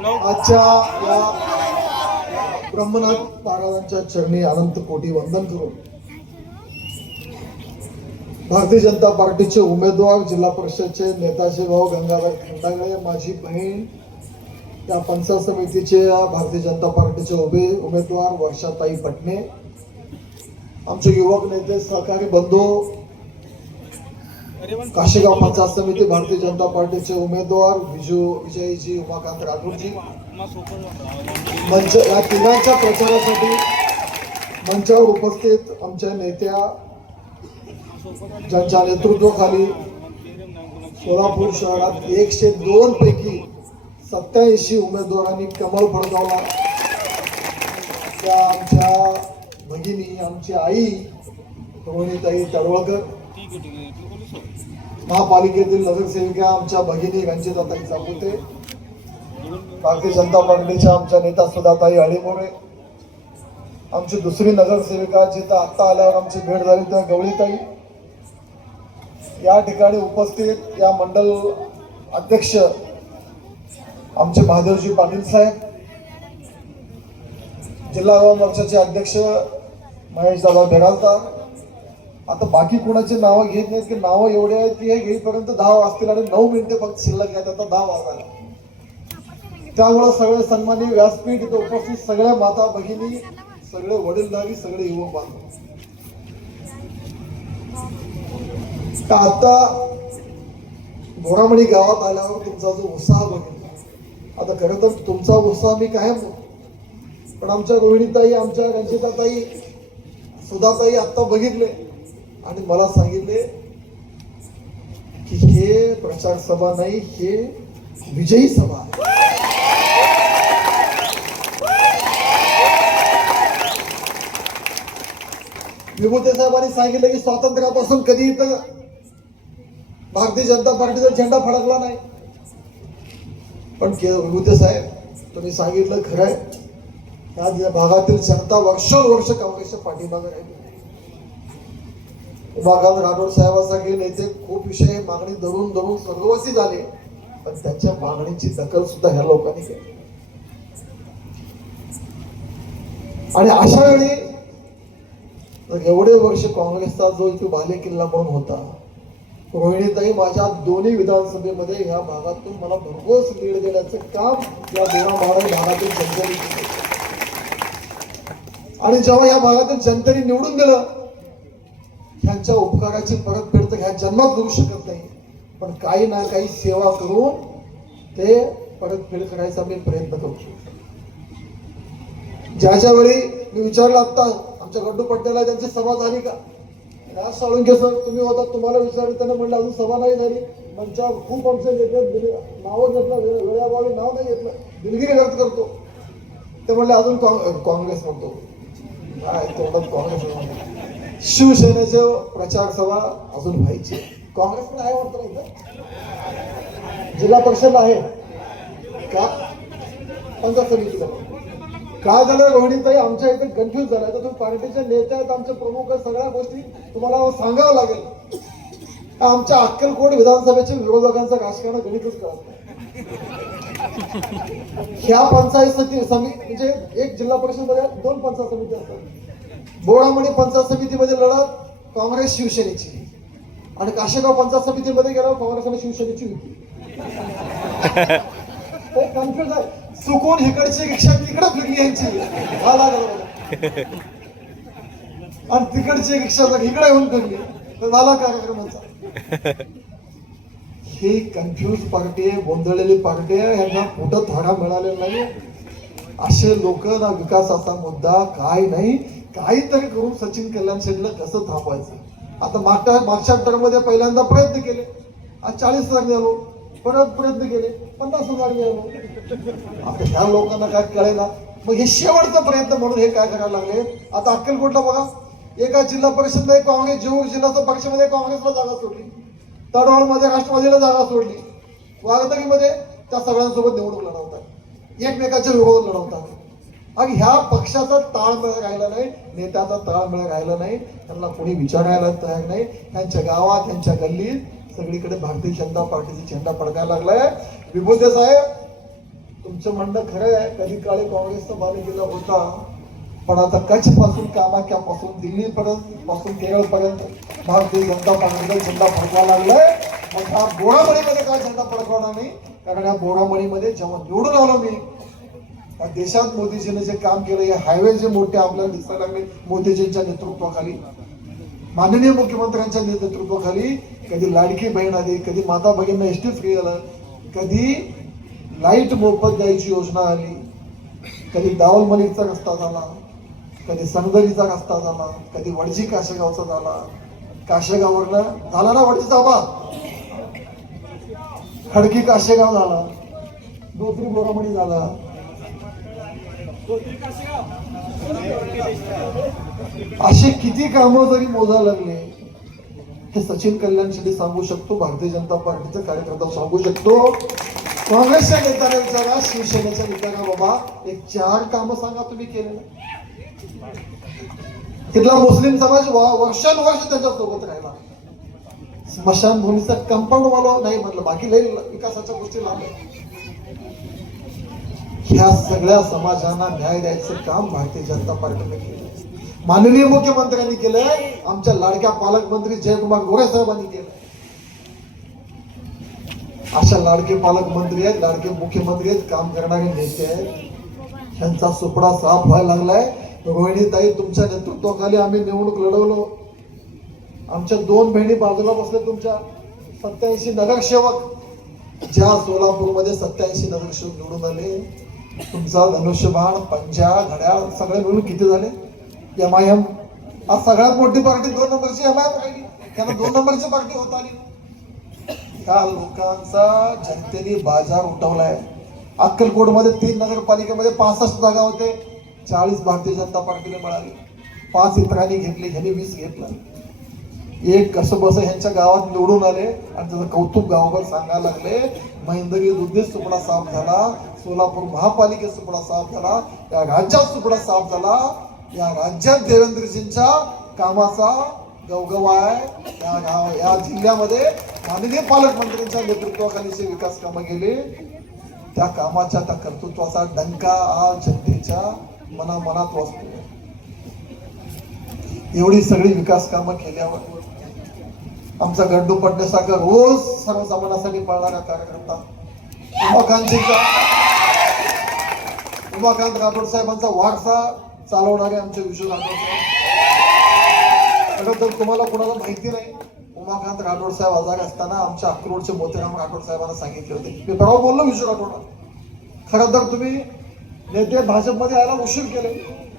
आजच्या या ब्रह्मनाथ महाराजांच्या चरणी अनंत कोटी वंदन करून भारतीय जनता पार्टीचे उमेदवार जिल्हा परिषदचे नेताजी भाऊ गंगाधर खंडागळे माझी बहीण त्या पंचायत समितीचे भारतीय जनता पार्टीचे उभे उमेदवार वर्षाताई पटणे आमचे युवक नेते सहकारी बंधू काशेगाव पंचायत समिती भारतीय जनता पार्टीचे उमेदवार विजू विजयजी उमाकांत राठोडजी. मंच या तिघांच्या प्रचारासाठी मंचावर उपस्थित आमच्या नेत्या ज्यांच्या नेतृत्वाखाली सोलापूर शहरात एकशे दोन पैकी सत्याऐंशी उमेदवारांनी कमळ फडकावला. त्या आमच्या भगिनी आमची आई रोहिणीताई तडवळकर. महापालिकेतील नगरसेविका आमच्या भगिनी रंजिताताई चापुते भारतीय जनता पार्टीच्या आमच्या नेता सुधाताई अळीमोरे आमची दुसरी नगरसेविका जिथं आत्ता आल्यावर आमची भेट झाली त्या गवळीताई. या ठिकाणी उपस्थित या मंडल अध्यक्ष आमचे महादेवजी पाटील साहेब जिल्हा युवा मोर्चाचे अध्यक्ष महेश दादा बेरालता आता बाकी कोणाचे नावं घेत नाहीत की नावं एवढे आहेत की हे घेईपर्यंत दहा वाजतील आणि नऊ मिनिटे फक्त शिल्लक आहेत आता दहा वाजायला त्यामुळं सगळे सन्मानी व्यासपीठ इथे उपस्थित सगळ्या माता भगिनी सगळे वडीलधारी सगळे युवक बांधव. का आता घोडामणी गावात आल्यावर तुमचा जो उत्साह बघितला. आता खरं तर तुमचा उत्साह मी कायम पण आमच्या रोहिणीताई आमच्या रंजिताताई सुधाताई आत्ता बघितले. आणि मला सांगितले की हे प्रचार सभा नाही हे विजयी सभा आहे. विभूते साहेबांनी सांगितलं की स्वातंत्र्यापासून कधी इथं भारतीय जनता पार्टीचा झेंडा फडकला नाही. पण के विभूते साहेब तुम्ही सांगितलं खरं आहे. या या भागातील जनता वर्षोवर्ष काँग्रेसच्या पाठीमागे राहिली. उमाकांत राठोड साहेबांसारखे नेते खूप विषय मागणी धरून धरून सर्वसी झाले. पण त्यांच्या मागणीची दखल सुद्धा ह्या लोकांनी केली आणि अशा वेळी एवढे वर्ष काँग्रेसचा जो इथे बाले किल्ला म्हणून होता रोहिणीताई माझ्या दोन्ही विधानसभेमध्ये ह्या भागातून मला भरघोस लीड देण्याचं काम या दोन भागातील जनतेने आणि जेव्हा या भागातील जनतेने निवडून दिलं त्यांच्या उपकाराची परतफेड तर ह्या जन्मात करू शकत नाही. पण काही ना काही सेवा करून ते परतफेड करायचा मी प्रयत्न करतो. ज्या ज्या वेळी मी विचारलं आत्ता आमच्या गड्डू पट्ट्याला त्यांची सभा झाली का? राज साळुंके सर तुम्ही होता तुम्हाला विचारलं त्यांना म्हणलं अजून सभा नाही झाली. मंचावर खूप आमचे नेते नावं घेतलं वे- वेळाभावी नाव नाही घेतलं. दिलगिरी व्यक्त करतो. ते म्हणले अजून काँग्रेस म्हणतो. काय तेवढं काँग्रेस म्हणतो. शिवसेनेचे प्रचार सभा अजून व्हायची काँग्रेस पण आहे वाटतं जिल्हा परिषद आहे. का? पंचायत समितीला. काय झालं रोहिणीताई आमच्या इथे कन्फ्युज झालाय. तर तुम्ही पार्टीचे नेते आहेत आमचे प्रमुख आहेत सगळ्या गोष्टी तुम्हाला सांगावं लागेल. आमच्या अक्कलकोट विधानसभेच्या विरोधकांचं राजकारण गणितच करत नाही. ह्या पंचायत समिती म्हणजे एक जिल्हा परिषदमध्ये दोन पंचायत समिती असतात. बोरामणी पंचायत समितीमध्ये लढत काँग्रेस शिवसेनेची. आणि काशेगाव पंचायत समितीमध्ये गेल्यावर काँग्रेस आणि शिवसेनेची युती ते कन्फ्युज आहे. चुकून इकडची रिक्षा तिकडे फिरली यांची. आणि तिकडची रिक्षा जर इकडे येऊन फिरली तर झाला कार्यक्रमाचा ही कन्फ्युज पार्टी आहे गोंधळलेली पार्टी आहे ह्यांना कुठं धडा मिळालेला नाही असे लोक ना विकासाचा मुद्दा काय नाही. काहीतरी करून सचिन कल्याण शेटला कसं थांबवायचं? आता मागच्या मागच्या टर्ममध्ये पहिल्यांदा प्रयत्न केले. आज चाळीस हजार निघालो परत प्रयत्न केले. पन्नास हजार निघालो आता ह्या लोकांना काय कळेना. मग हे शेवटचा प्रयत्न म्हणून हे काय करायला लागले? आता अक्कलकोटला बघा. एका जिल्हा परिषदमध्ये काँग्रेस जेऊर जिल्हा पक्षामध्ये काँग्रेसला जागा सोडली. तडवळमध्ये राष्ट्रवादीला जागा सोडली. वागदगीमध्ये त्या सगळ्यांसोबत निवडणूक लढवतात. एकमेकाच्या विरोधात लढवतात. मग ह्या पक्षाचा ताळमेळ राहिला नाही नेत्याचा ताळमेळ राहिला नाही त्यांना कोणी विचारायला तयार नाही. त्यांच्या गावात त्यांच्या गल्लीत सगळीकडे भारतीय जनता पार्टीचा झेंडा फडकायला लागलाय. विभूते साहेब तुमचं म्हणणं खरं आहे. कधी काळी काँग्रेसचा बाले गेला होता पण आता कच्छपासून कामाख्यापासून दिल्ली पर्यंत पासून केरळ पर्यंत भारतीय जनता पार्टीचा झेंडा फडकायला लागलाय. मग हा बोरामणीमध्ये काय झेंडा फडकवणार नाही कारण या बोरामणीमध्ये जेव्हा निवडून आलो मी देशात मोदीजीने जे काम केलं हे हायवे जे मोठे आपल्याला दिसायला लागले मोदीजींच्या नेतृत्वाखाली. माननीय मुख्यमंत्र्यांच्या नेतृत्वाखाली कधी लाडकी बहीण आली कधी माता भगिनींना एस टी फ्री आलं कधी लाइट मोफत द्यायची योजना आली कधी दावलमलीचा रस्ता झाला कधी संगदरीचा रस्ता झाला कधी वडजी काशेगावचा झाला. काशेगाववरनं झाला ना वडजीचा आबा? खडकी काशेगाव झाला दोत्री बोरामणी झाला. असे किती कामं जरी मोजा लागले हे सचिन कल्याण शिंदे सांगू शकतो भारतीय जनता पार्टीचा कार्यकर्ता सांगू शकतो. काँग्रेसच्या नेत्याला विचारा शिवसेनेच्या नेत्याला बाबा एक चार कामं सांगा तुम्ही केले तिथला मुस्लिम समाज वर्षानुवर्ष त्याच्यासोबत राहिला. स्मशानभूमीचा कंपाऊंड वाला नाही म्हटलं बाकी लई विकासाच्या गोष्टी लागल्या. ह्या सगळ्या समाजांना न्याय द्यायचं काम भारतीय जनता पार्टीने केलं. माननीय मुख्यमंत्र्यांनी केलंय आमच्या लाडक्या पालकमंत्री जयकुमार गोरे साहेबांनी केलं अशा लाडके पालकमंत्री आहेत लाडके मुख्यमंत्री आहेत काम करणारे नेते आहेत. त्यांचा सुपडा साफ व्हायला लागलाय. रोहिणीताई तुमच्या नेतृत्वाखाली आम्ही निवडणूक लढवलो. आमच्या दोन बहिणी बाजूला बसल्या तुमच्या सत्याऐंशी नगरसेवक. ज्या सोलापूरमध्ये सत्याऐंशी नगरसेवक निवडून आले. तुमचा धनुष्यबाण पंजा घड्याळ सगळे मिळून किती झाले? एम आय एम आज सगळ्यात मोठी पार्टी दोन नंबरची एम आय एम राहिली. त्यांना दोन नंबरची पार्टी होत आली. त्या लोकांचा जनतेने बाजार उठवलाय. अक्कलकोटमध्ये तीन नगरपालिकेमध्ये पासष्ट जागा होते. चाळीस भारतीय जनता पार्टीने मिळाली. पाच इतरांनी घेतली ह्यांनी वीस घेतलं. एक कसं बस ह्यांच्या गावात निवडून आले आणि त्याचं कौतुक गावभर सांगायला लागले. महेंद्री दुधीत सुपडा साफ झाला सोलापूर महापालिकेत सुपडा साफ झाला या राज्यात सुपडा साफ झाला. या राज्यात देवेंद्रजींच्या कामाचा गवगवा आहे. या गाव या जिल्ह्यामध्ये माननीय पालकमंत्र्यांच्या नेतृत्वाखाली जे विकास कामं गेले त्या कामाच्या त्या कर्तृत्वाचा डंका आज जनतेच्या मनामनात वाचतो एवढी सगळी विकास कामं केल्यावर आमचा गड्डू पडण्यासारखा रोज सर्वसामान्यासाठी पळणारा कार्यकर्ता. उमाकांतजींचा उमाकांत राठोड साहेबांचा वारसा चालवणारे आमचे विष्णू राठोड साहेब. तर तुम्हाला कोणाला माहिती नाही उमाकांत राठोड साहेब आजारी असताना आमच्या अक्रोडचे मोतीराम राठोड साहेबांना सांगितले होते. मी परवा बोललो विष्णू राठोड खरं तर तुम्ही नेते भाजपमध्ये यायला उशीर केले.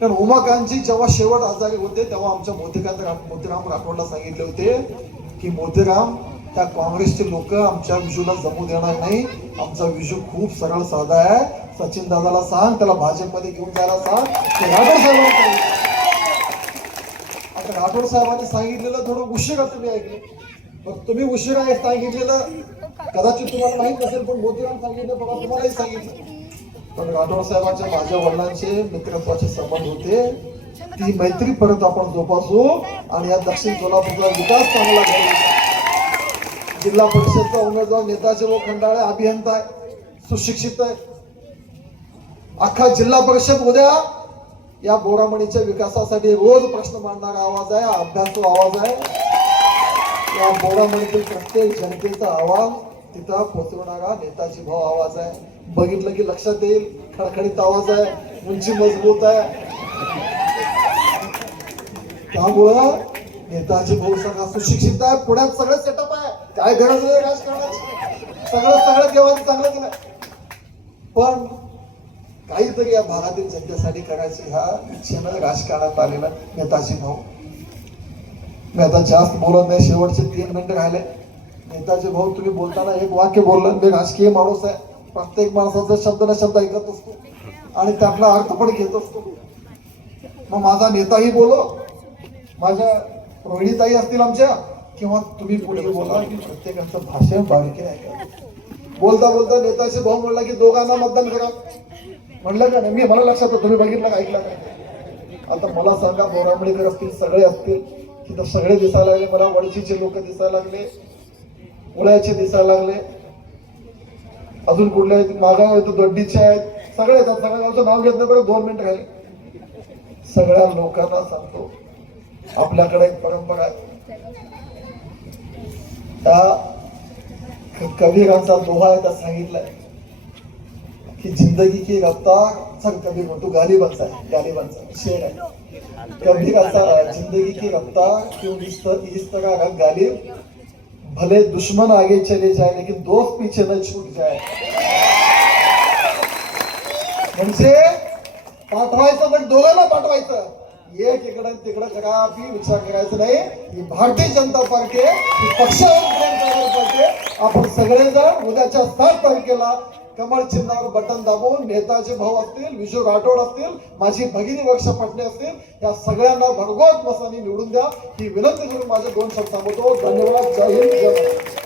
कारण उमाकांतजी जेव्हा शेवट आजारी होते तेव्हा आमच्या मोतीकांत मोतीराम राठोडला सांगितले होते की मोतीराम त्या काँग्रेसचे लोक आमच्या विजूला जमू देणार नाही. आमचा विजू खूप सरळ साधा आहे. सचिन दादाला सांग त्याला भाजपमध्ये घेऊन जायला सांग. ते राठोड साहेबांना आता राठोड साहेबांनी सांगितलेलं थोडं उशिरा तुम्ही ऐकले. मग तुम्ही उशिरा हे सांगितलेलं. कदाचित तुम्हाला माहीत नसेल पण मोतीराम सांगितलं बघा तुम्हालाही सांगितलं. पण राठोड साहेबांच्या माझ्या वडिलांचे मित्रत्वाचे संबंध होते. ती मैत्री परत आपण जोपासू आणि या दक्षिण सोलापूरचा विकास चांगला करू. जिल्हा परिषदचा उमेदवार नेताचे लोक खंडाळे अभियंता आहे सुशिक्षित आहे. अख्खा जिल्हा परिषद उद्या या बोरामणीच्या विकासासाठी रोज प्रश्न मांडणारा आवाज आहे अभ्यास आवाज आहे. या बोरामणीतील प्रत्येक जनतेचा आवाज तिथं पोचवणारा नेताजी भाऊ आवाज आहे. बघितलं की लक्षात येईल खडखडीत आवाज आहे उंची मजबूत आहे. त्यामुळं नेताजी भाऊ सगळा सुशिक्षित आहे. पुण्यात सगळं सेटअप आहे. काय गरज नाही राजकारणाची? सगळं सगळं देवाने चांगलं केलं पण काहीतरी या भागातील जनतेसाठी करायची ह्या इच्छेनं राजकारणात आलेला नेताजी भाऊ. मी आता जास्त बोलत नाही. शेवटचे तीन मिनिटं राहिले. नेताजी भाऊ तुम्ही बोलताना एक वाक्य बोललं. मी राजकीय माणूस आहे. प्रत्येक माणसाचा शब्द ना शब्द ऐकत असतो. आणि त्यातला अर्थ पण घेत असतो. मग माझा नेताही बोलो. माझ्या रोहिणीताई असतील आमच्या किंवा तुम्ही पुढे बोला. की प्रत्येकाचं भाषण बारीकीने ऐका बोलता बोलता नेताजी भाऊ म्हणला की दोघांना मतदान करा. म्हणलं का नाही? मी मला लक्षात आहे, तुम्ही बघितलं का ऐकलं का आता मला सांगा बोरामणीकर असतील सगळे असतील तिथं सगळे दिसायला लागले मला वडचीचे लोक दिसायला लागले उळ्याचे दिसायला लागले. अजून कुठल्या आहेत? मागाव येतो दड्डीचे आहेत सगळे येतात सगळ्या गावचं नाव घेतलं बरं दोन मिनिट राहिले. सगळ्या लोकांना सांगतो आपल्याकडे एक परंपरा आहे. त्या कबीरांचा दोहा आहे त्या सांगितलंय की जिंदगी की रफ्तार सर कबीर म्हणतो गालिबांचा आहे गालिबांचा शेर आहे कबीराचा जिंदगी की रफ्तार क्यों इस तरह इस तरह का गालिब भले दुश्मन आगे चले जाए लेकिन दोस्त पीछे न छूट जाए. म्हणजे पाठवायचं पण दोघांना पाठवायचं. एक इकडं तिकडं करा बी विचार करायचा नाही. ही भारतीय जनता पार्टी आहे. पक्षावर प्रेम आपण सगळेजण उद्याच्या सात तारखेला कमळ चिन्हावर बटन दाबून नेताचे भाऊ असतील विजू राठोड असतील माझी भगिनी वर्षा पटणे असतील या सगळ्यांना भरघोस मसानी निवडून द्या. ही विनंती करून माझे दोन शब्द थांबवतो. धन्यवाद. जय हिंद. जय